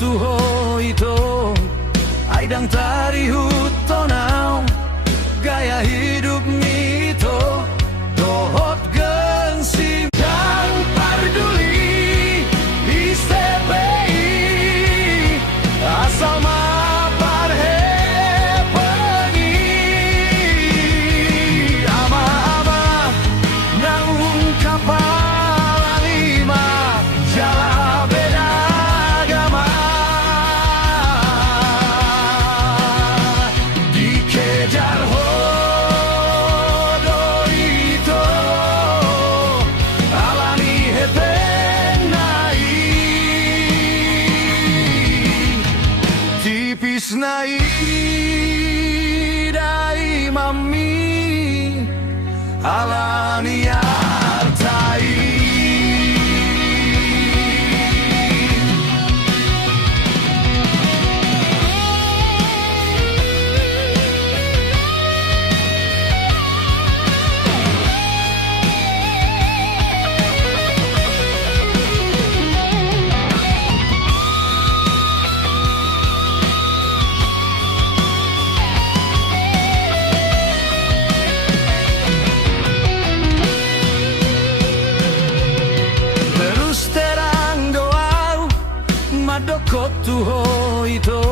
tuho ito ay dang tari hutonau gaya hidup ito dohot gengsi dan peduli ICBI asal maparhe pengi ama-ama nang kapal lima jala beda agama dikejar hodo itu alami hepenai tipis nai dai mami alani artai. Terus terang doa madokot tuho itu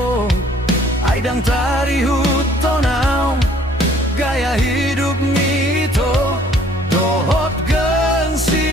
ay dang tari hutonau gaya hidup